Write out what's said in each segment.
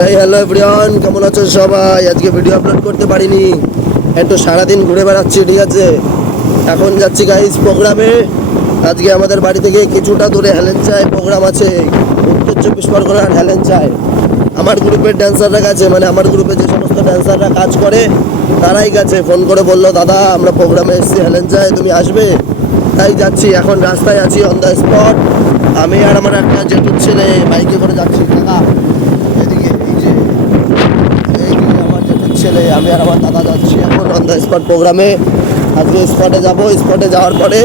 Hello everyone, কেমন আছো সবাই? আজকে ভিডিও আপলোড করতে পারিনি, একটু সারাদিন ঘুরে বেড়াচ্ছি, ঠিক আছে। এখন যাচ্ছি গাইস প্রোগ্রামে। আজকে আমাদের বাড়ি থেকে কিছুটা দূরে হেলেঞ্চায় প্রোগ্রাম আছে, উত্তর চব্বিশ পরগনার হেলেঞ্চায়। আমার গ্রুপের ড্যান্সাররা গেছে, মানে আমার গ্রুপে যে সমস্ত ড্যান্সাররা কাজ করে তারাই গেছে। ফোন করে বললো, দাদা আমরা প্রোগ্রামে এসেছি হেলেঞ্চায়, তুমি আসবে? তাই যাচ্ছি, এখন রাস্তায় আছি অন দ্য স্পট। আমি আর আমার একটা জেঠুর ছেলে বাইকে করে যাচ্ছি। দাদা এদিকে, আমার জেঠুর ছেলে, আমি আর আমার দাদা যাচ্ছি এখন অন দ্য স্পট প্রোগ্রামে। আজকে স্পটে যাবো, স্পটে যাওয়ার পরে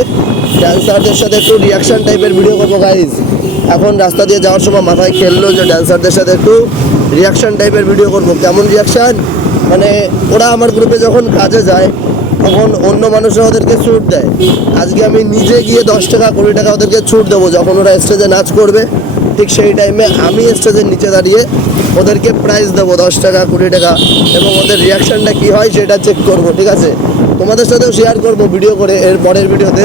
ড্যান্সারদের সাথে একটু রিয়াকশান টাইপের ভিডিও করবো গাইজ। এখন রাস্তা দিয়ে যাওয়ার সময় মাথায় খেললো যে ড্যান্সারদের সাথে একটু রিয়াকশান টাইপের ভিডিও করবো। কেমন রিয়াকশান? মানে ওরা আমার গ্রুপে যখন কাজে যায় তখন অন্য মানুষরা ওদেরকে ছুট দেয়। আজকে আমি নিজে গিয়ে 10 টাকা 20 টাকা ওদেরকে ছুট দেবো। যখন ওরা স্টেজে নাচ করবে ঠিক সেই টাইমে আমি স্টেজের নিচে দাঁড়িয়ে ওদেরকে প্রাইজ দেবো 10 টাকা 20 টাকা, এবং ওদের রিয়াকশানটা কী হয় সেটা চেক করবো, ঠিক আছে। তোমাদের সাথেও শেয়ার করবো ভিডিও করে এর পরের ভিডিওতে।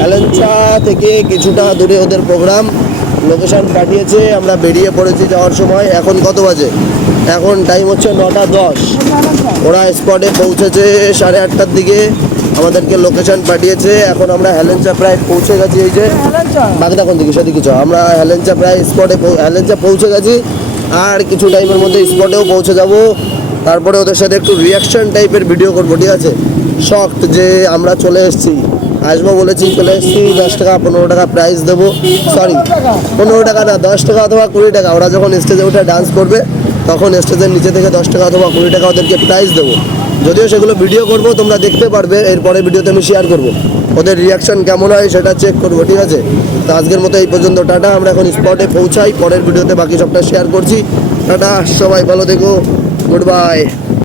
হেলেঞ্চা থেকে কিছুটা দূরে ওদের প্রোগ্রাম, লোকেশান পাঠিয়েছে, আমরা বেরিয়ে পড়েছি যাওয়ার সময়। এখন কত বাজে? এখন টাইম হচ্ছে 9:10। ওরা স্পটে পৌঁছেছে 8:30টার দিকে, আমাদেরকে লোকেশান পাঠিয়েছে। এখন আমরা হেলেঞ্চা প্রায় পৌঁছে গেছি। এই যে বাগদাখন দিকে সেদিকে চ, আমরা হেলেঞ্চা প্রায় স্পটে হেলেঞ্চা পৌঁছে গেছি। আর কিছু টাইমের মধ্যে স্পটেও পৌঁছে যাব। তারপরে ওদের সাথে একটু রিয়াকশান টাইপের ভিডিও করবো, ঠিক আছে। শক্ত যে আমরা চলে এসেছি, আসবো বলেছি, চলে এসেছি। 10 টাকা 15 টাকা প্রাইস দেবো, সরি 15 টাকা না, 10 টাকা অথবা 20 টাকা। ওরা যখন স্টেজে উঠে ডান্স করবে তখন স্টেজের নিচে থেকে 10 টাকা অথবা 20 টাকা ওদেরকে প্রাইস দেবো। যদিও সেগুলো ভিডিও করবো, তোমরা দেখতে পারবে। এরপরে ভিডিওতে আমি শেয়ার করবো ওদের রিয়াকশান কেমন হয় সেটা চেক করবো, ঠিক আছে। তো আজকের মতো এই পর্যন্ত, টাটা। আমরা এখন স্পটে পৌঁছাই, পরের ভিডিওতে বাকি সবটা শেয়ার করছি। টাটা, সবাই ভালো থেকো, গুড বাই।